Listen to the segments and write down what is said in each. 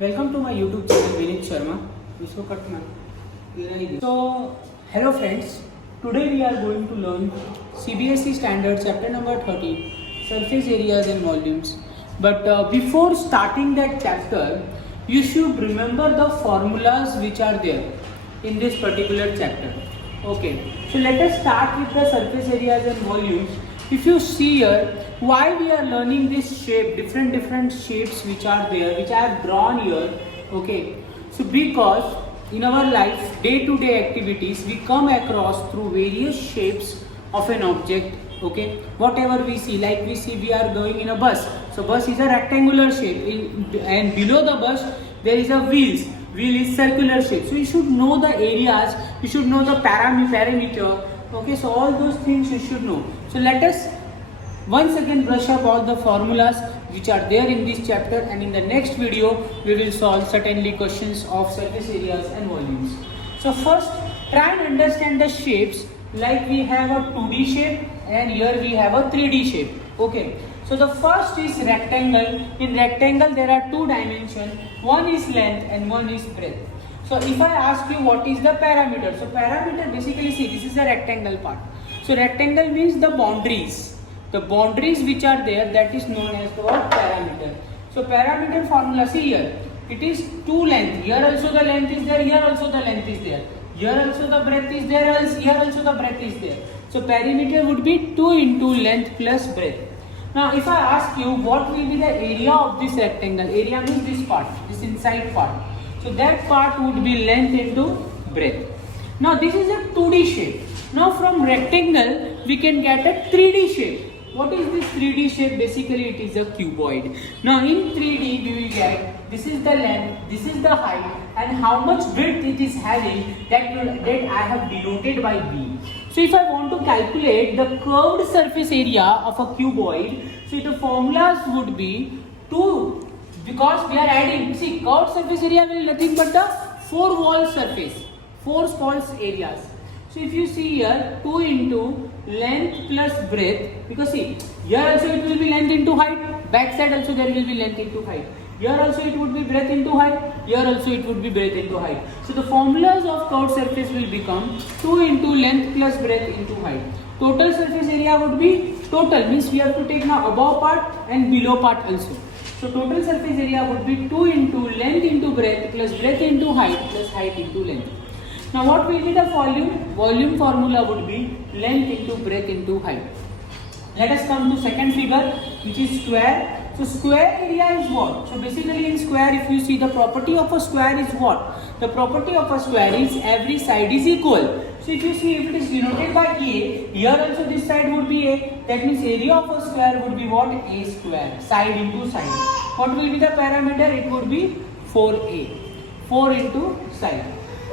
Welcome to my YouTube channel Vinit Sharma. Vishwakatna. So, hello friends. Today we are going to learn CBSE Standard Chapter number 30, Surface Areas and Volumes. But before starting that chapter, you should remember the formulas which are there in this particular chapter. Okay. So let us start with the surface areas and volumes. If you see here, why we are learning this shape, different shapes which are there, which I have drawn here. Okay, so because in our life, day-to-day activities, we come across through various shapes of an object. Okay, whatever we see, like we see we are going in a bus. So bus is a rectangular shape, and below the bus there is a wheels. Wheel is circular shape. So you should know the areas, you should know the parameter. Okay, so all those things you should know. So let us once again brush up all the formulas which are there in this chapter, and in the next video we will solve certainly questions of surface areas and volumes. So first try and understand the shapes, like we have a 2D shape and here we have a 3D shape. Okay, so the first is rectangle. In rectangle there are two dimensions, one is length and one is breadth. So if I ask you what is the parameter, so parameter basically, see, this is the rectangle part. So rectangle means the boundaries which are there, that is known as the parameter. So parameter formula, see here, it is two length. Here also the length is there, here also the length is there. Here also the breadth is there, here also the breadth is there. So perimeter would be 2 into length plus breadth. Now if I ask you what will be the area of this rectangle, area means this part, this inside part. So that part would be length into breadth. Now this is a 2D shape. Now from rectangle we can get a 3D shape. What is this 3D shape? Basically it is a cuboid. Now in 3D we will get, this is the length, this is the height, and how much width it is having, that I have denoted by B. So if I want to calculate the curved surface area of a cuboid, so the formulas would be 2, because we are adding, see, curved surface area will be nothing but the 4 wall surface, 4 walls areas. So if you see here, 2 into length plus breadth, because see, here also it will be length into height, back side also there will be length into height. Here also it would be breadth into height, here also it would be breadth into height. So the formulas of curved surface will become 2 into length plus breadth into height. Total surface area would be, total means we have to take now above part and below part also. So total surface area would be 2 into length into breadth plus breadth into height plus height into length. Now what will be the volume? Volume formula would be length into breadth into height. Let us come to second figure, which is square. So square area is what? So basically in square, if you see, the property of a square is what? The property of a square is every side is equal. So if you see, if it is denoted by A, here also this side would be A. That means area of a square would be what? A square, side into side. What will be the parameter? It would be 4A, 4 into side.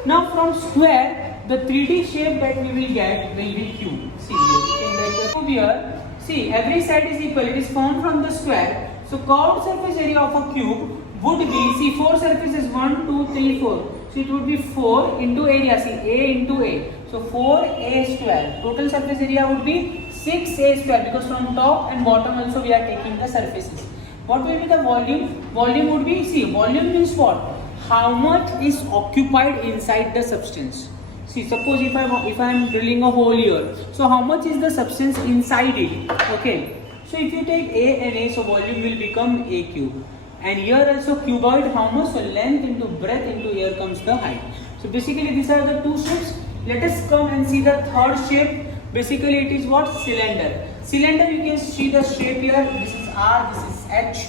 Now from square, the 3D shape that we will get will be cube. See, you can get the cube here. See, every side is equal. It is formed from the square. So curved surface area of a cube would be, see, 4 surfaces, 1, 2, 3, 4. So it would be 4 into area. See, A into A. So 4A square. Total surface area would be 6A square, because from top and bottom also we are taking the surfaces. What will be the volume? Volume would be, see, volume means what? How much is occupied inside the substance. See, suppose if I am drilling a hole here, so how much is the substance inside it? Okay, so if you take A and A, so volume will become A cube. And here also cuboid, how much? So length into breadth into, here comes the height. So basically these are the two shapes. Let us come and see the third shape. Basically it is what? Cylinder. Cylinder, you can see the shape here. This is R, this is H.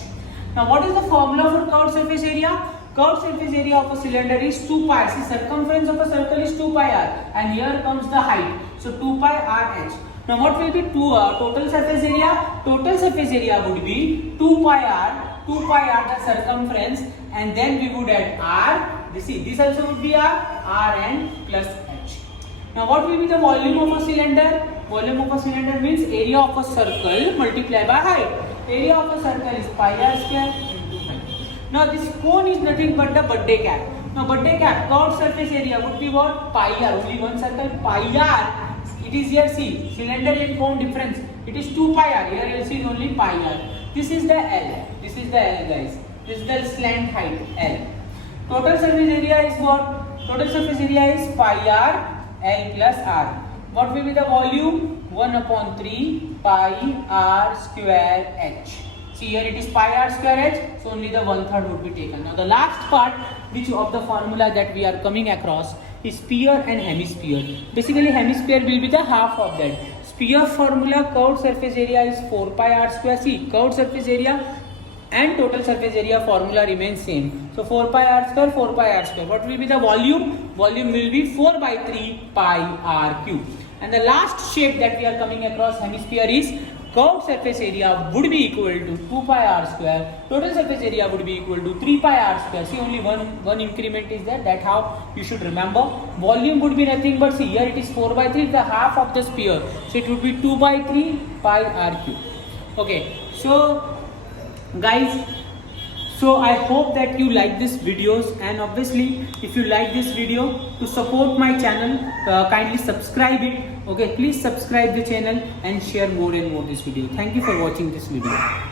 Now what is the formula for curved surface area? Curved surface area of a cylinder is 2 pi. See, circumference of a circle is 2 pi r, and here comes the height. So 2 pi r h. Now what will be total surface area? Total surface area would be 2 pi r the circumference, and then we would add r. This also would be r and plus h. Now what will be the volume of a cylinder? Volume of a cylinder means area of a circle multiplied by height. Area of a circle is pi r square. Now this cone is nothing but the birthday cap. Now birthday cap, curved surface area would be what? Pi r, only one circle, pi r. It is here, see, cylinder and cone difference. It is 2 pi r, here LC is only pi r. This is the L, guys. This is the slant height L. Total surface area is what? Total surface area is pi r L plus r. What will be the volume? 1 upon 3 pi r square h. See here it is pi r square h, so only the 1/3 would be taken. Now the last part which of the formula that we are coming across is sphere and hemisphere. Basically hemisphere will be the half of that. Sphere formula, curved surface area is 4 pi r square. See, curved surface area and total surface area formula remains same. So 4 pi r square, 4 pi r square. What will be the volume? Volume will be 4 by 3 pi r cube. And the last shape that we are coming across, hemisphere, is curved surface area would be equal to 2 pi r square. Total surface area would be equal to 3 pi r square. See, only one increment is there. That's how you should remember. Volume would be nothing but, see here it is 4 by 3, the half of the sphere. So it would be 2 by 3 pi r cube. Okay, so guys, so I hope that you like this videos, and obviously if you like this video, to support my channel, kindly subscribe it. Okay, please subscribe the channel and share more and more this video. Thank you for watching this video.